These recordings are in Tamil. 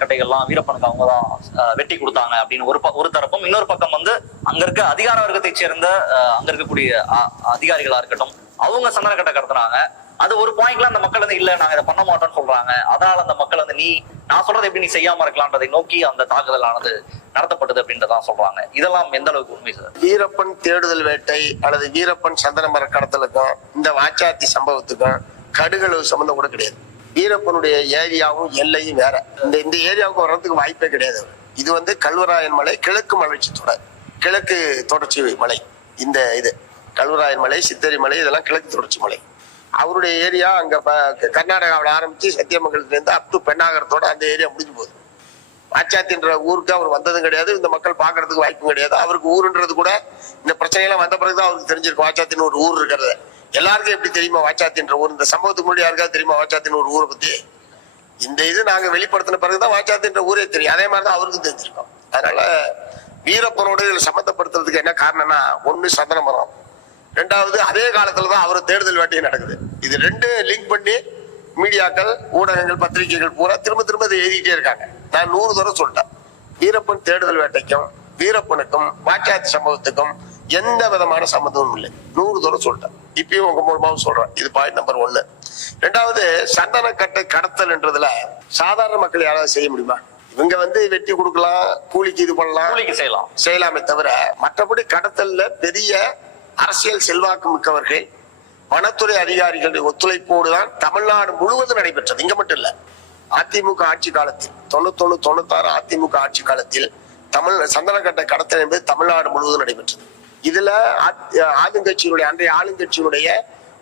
கட்டைகள்லாம் வீரப்பனுக்கு அவங்க தான் வெட்டி கொடுத்தாங்க அப்படின்னு ஒரு ஒரு தரப்பும் இன்னொரு பக்கம் வந்து அங்க இருக்க அதிகார வர்க்கத்தை சேர்ந்த அங்க இருக்கக்கூடிய அதிகாரிகளா இருக்கட்டும் அவங்க சந்தன கட்டை கடத்துனாங்க. அது ஒரு பாயிண்ட்ல அந்த மக்கள் வந்து இல்ல நாங்க இதை பண்ண மாட்டோம்னு சொல்றாங்க. அதனால அந்த மக்கள் வந்து நீ நான் சொல்றது எப்படி நீ செய்யாம இருக்கலாம்ன்றதை நோக்கி அந்த தாக்குதலானது நடத்தப்பட்டது அப்படின்றதான் சொல்றாங்க. இதெல்லாம் எந்த அளவுக்கு உண்மை சார்? வீரப்பன் தேடுதல் வேட்டை அல்லது வீரப்பன் சந்தன மர கடத்தலுக்கும் இந்த வாச்சாத்தி சம்பவத்துக்கும் கடுகளவு சம்பந்தம் கூட கிடையாது. வீரப்பனுடைய ஏரியாவும் எல்லையும் வேற. இந்த இந்த ஏரியாவுக்கு வர்றதுக்கு வாய்ப்பே கிடையாது. இது வந்து கல்வராயன் மலை கிழக்கு மலர்ச்சி தொடர் கிழக்கு தொடர்ச்சி மலை இந்த இது. கல்வராயன் மலை சித்தரி மலை இதெல்லாம் கிழக்கு தொடர்ச்சி மலை. அவருடைய ஏரியா அங்க கர்நாடகாவில் ஆரம்பிச்சு சத்தியமங்கலத்துலேருந்து அப் டு பெண்ணாகரத்தோட அந்த ஏரியா முடிஞ்சு போகுது. பாச்சாத்தின்ற ஊருக்கு அவர் வந்ததும் கிடையாது. இந்த மக்கள் பார்க்கறதுக்கு வாய்ப்பும் கிடையாது. அவருக்கு ஊருன்றது கூட இந்த பிரச்சனையெல்லாம் வந்த பிறகுதான் அவருக்கு தெரிஞ்சிருக்கு வாச்சாத்தின் ஒரு ஊர் இருக்கிறது. எல்லாருக்கும் எப்படி தெரியுமா வாச்சாத்தின்ற ஊர்? இந்த சம்பவத்துக்கு முன்னாடி யாருக்காவது தெரியுமா வாச்சாத்தின் ஒரு ஊரை பத்தி? இந்த இது நாங்க வெளிப்படுத்தின பிறகுதான் வாச்சாத்தின்ற ஊரே தெரியும். அதே மாதிரி தான் அவருக்கும் தெரிஞ்சிருக்கோம். அதனால வீரப்பனோட இதுல சம்மந்தப்படுத்துறதுக்கு என்ன காரணம்னா ஒண்ணு சந்தன மரம். ரெண்டாவது அதே காலத்துல தான் அவர் தேடுதல் வேட்டையும் நடக்குது. இது ரெண்டு லிங்க் பண்ணி மீடியாக்கள் ஊடகங்கள் பத்திரிகைகள் பூரா திரும்ப திரும்ப இதை எழுதிட்டே இருக்காங்க. நான் நூறு தடவை சொல்லிட்டேன். வீரப்பன் தேடுதல் வேட்டைக்கும் வீரப்பனுக்கும் வாச்சாத்தி சம்பவத்துக்கும் எந்த விதமான சம்மந்தமும் இல்லை. நூறு தடவை சொல்லிட்டேன். இப்பயும் உங்க மூலமாவும் சொல்றேன் இது பாயிண்ட் நம்பர் ஒன்னு ரெண்டாவது சந்தனக்கட்டை கடத்தல்ன்றதுல சாதாரண மக்கள் யாராவது செய்ய முடியுமா? இவங்க வந்து வெட்டி கொடுக்கலாம் கூலிக்கு இது பண்ணலாம் கூலிக்கு செய்யலாம். செய்யலாமே தவிர மற்றபடி கடத்தல்ல பெரிய அரசியல் செல்வாக்கு மிக்கவர்கள் வனத்துறை அதிகாரிகளுடைய ஒத்துழைப்போடு தான் தமிழ்நாடு முழுவதும் நடைபெற்றது. இங்க மட்டும் இல்ல. அதிமுக ஆட்சி காலத்தில் தொண்ணூத்தொன்னு தொண்ணூத்தாறு அதிமுக ஆட்சி காலத்தில் தமிழ் சந்தனக்கட்டை கடத்தல் என்பது தமிழ்நாடு முழுவதும் நடைபெற்றது. இதுல ஆத்- ஆளுங்கட்சியினுடைய அன்றைய ஆளுங்கட்சியினுடைய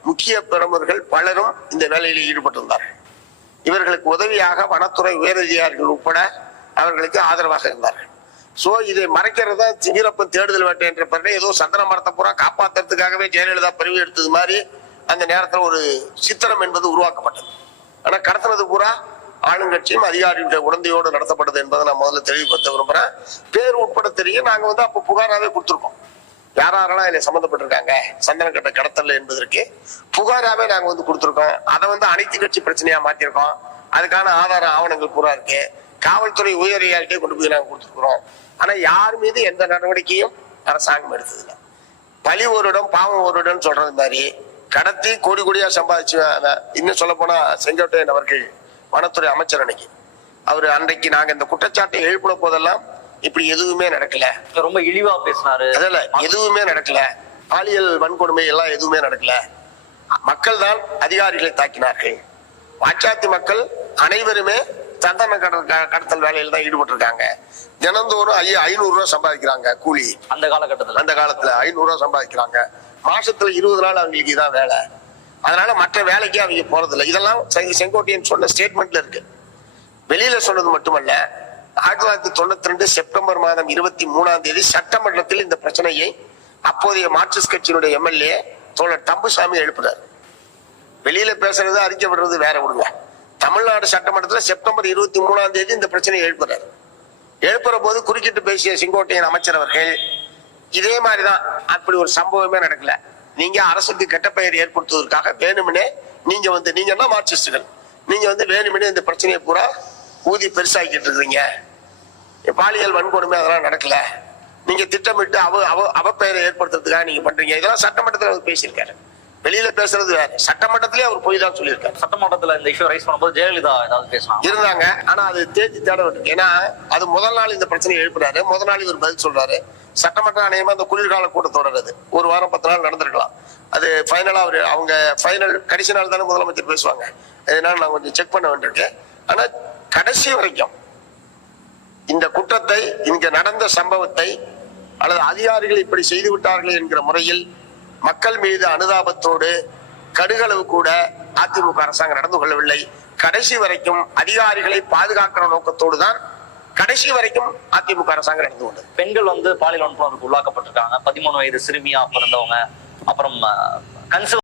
முக்கிய பிரமுகர்கள் பலரும் இந்த வேலையில் ஈடுபட்டிருந்தார்கள் இவர்களுக்கு உதவியாக வனத்துறை உயரதிகாரிகள் உட்பட அவர்களுக்கு ஆதரவாக இருந்தார்கள் சோ இதை மறைக்கிறத தான் வீரப்பன் தேடுதல் வேட்டை என்ற பெயரில் ஏதோ சந்தன மரத்தை பூரா காப்பாத்துறதுக்காகவே ஜெயலலிதா பிரிவு எடுத்தது மாதிரி அந்த நேரத்தில் ஒரு சித்திரம் என்பது உருவாக்கப்பட்டது. ஆனா கடத்தினது பூரா ஆளுங்கட்சியும் அதிகாரிகளுடைய உடந்தையோடு நடத்தப்பட்டது என்பதை நான் முதல்ல தெளிவுபடுத்த விரும்புறேன். பேர் உட்பட தெரியும். நாங்க வந்து அப்ப புகாராவே கொடுத்துருக்கோம். யாரெல்லாம் இதில் சம்மந்தப்பட்டிருக்காங்க? சந்தனக்கட்டை கடத்தல் என்பதற்கு புகாராவே நாங்கள் வந்து கொடுத்துருக்கோம். அதை வந்து அனைத்து கட்சி பிரச்சனையாக மாற்றிருக்கோம் அதுக்கான ஆதார ஆவணங்கள் பூரா இருக்கு. காவல்துறை உயரியாள்கிட்டே கொண்டு போய் நாங்கள் கொடுத்துருக்குறோம். ஆனால் யார் மீது எந்த நடவடிக்கையும் அரசாங்கம் எடுத்ததில்லை. பழி ஒருடம் பாவம் ஒருடம் சொல்றது மாதிரி கடத்தி கோடி கோடியா சம்பாதிச்சு இன்னும் சொல்ல போனா செங்கோட்டையன் அவர்கள் வனத்துறை அமைச்சர் அன்னைக்கு. அவர் அன்றைக்கு நாங்கள் இந்த குற்றச்சாட்டை எழுப்பின போதெல்லாம் இப்படி எதுவுமே நடக்கல. ரொம்ப இழிவா பேசினாரு. அதல்ல எதுவுமே நடக்கல. பாலியல் வன்கொடுமை எல்லாம் எதுவுமே நடக்கல. மக்கள் தான் அதிகாரிகளை தாக்கினார்கள். வாச்சாத்தி மக்கள் அனைவருமே சந்தன கடத்தல் வேலையில் தான் ஈடுபட்டிருக்காங்க. தினந்தோறும் ஐயா ஐநூறு ரூபாய் சம்பாதிக்கிறாங்க கூலி. அந்த காலகட்டத்துல. அந்த காலத்துல ஐநூறு ரூபாய் சம்பாதிக்கிறாங்க. மாசத்துல இருபது நாள் அவங்களுக்கு இதான் வேலை. அதனால மற்ற வேலைக்கு அவங்க போறதில்லை. இதெல்லாம் செங்க- செங்கோட்டையன் சொன்ன ஸ்டேட்மெண்ட்ல இருக்கு. வெளியில சொன்னது மட்டுமல்ல ஆயிரத்தி தொள்ளாயிரத்தி தொண்ணூத்தி ரெண்டு செப்டம்பர் மாதம் இருபத்தி மூணாம் தேதி சட்டமன்றத்தில் இந்த பிரச்சனையை அப்போதைய மார்க்சிஸ்ட் கட்சியினுடைய எம்எல்ஏ தோழர் தம்புசாமி எழுப்புறார் வெளியில பேசுறது அறிக்கை விடுறது வேற விடுங்க தமிழ்நாடு சட்டமன்றத்துல செப்டம்பர் இருபத்தி மூணாம் தேதி இந்த பிரச்சனையை எழுப்புறார் எழுப்புற போது குறுக்கிட்டு பேசிய செங்கோட்டையன் அமைச்சர் அவர்கள் இதே மாதிரிதான் அப்படி ஒரு சம்பவமே நடக்கல. நீங்க அரசுக்கு கெட்ட பெயர் ஏற்படுத்துவதற்காக வேணுமனே நீங்க வந்து நீங்க மார்க்சிஸ்டுகள்? நீங்க வந்து வேணுமனே இந்த பிரச்சனையை பூரா ஊதி பெருசாக்கிட்டு இருக்கீங்க. பாலியல் வன்கொடுமை அதெல்லாம் நடக்கல. நீங்க திட்டமிட்டு அவ அவ அவ பெயரை ஏற்படுத்துறதுக்காக நீங்க பண்றீங்க. இதெல்லாம் சட்டமன்றத்துல அவர் பேசியிருக்காரு. வெளியில பேசுறது வேற. சட்டமன்றத்திலே அவர் போய் தான் சொல்லியிருக்காரு. சட்டமன்றத்துல இந்த இஷ்யூ ரைஸ் பண்ணும்போது ஜெயலலிதா ஏதாவது பேசினாங்க இருந்தாங்க. ஆனா அது தேதி தேட விட்டு ஏன்னா அது முதல் நாள் இந்த பிரச்சனையை எழுப்புறாரு. முதல் நாள் இவர் பதில் சொல்றாரு. சட்டமன்ற ஆணையமா அந்த குளிர்கால கூட்டத்தொடர் அது. ஒரு வாரம் பத்து நாள் நடந்திருக்கலாம். அது ஃபைனலா அவர் அவங்க ஃபைனல் கடைசி நாள் தானே முதலமைச்சர் பேசுவாங்க. அதனால நான் கொஞ்சம் செக் பண்ண வேண்டியிருக்கேன் ஆனா கடைசி வரைக்கும் இந்த குற்றத்தை இங்கு நடந்த சம்பவத்தை அல்லது அதிகாரிகள் இப்படி செய்து விட்டார்கள் என்கிற முறையில் மக்கள் மீது அனுதாபத்தோடு கடுகளவு கூட அதிமுக அரசாங்கம் நடந்து கொள்ளவில்லை. கடைசி வரைக்கும் அதிகாரிகளை பாதுகாக்கிற நோக்கத்தோடு தான் கடைசி வரைக்கும் அதிமுக அரசாங்கம் நடந்து கொண்டது. பெண்கள் வந்து பாலியல் வன்புணர்வுக்கு உள்ளாக்கப்பட்டிருக்காங்க. பதிமூணு வயது சிறுமியா பிறந்தவங்க. அப்புறம் கன்சிவ்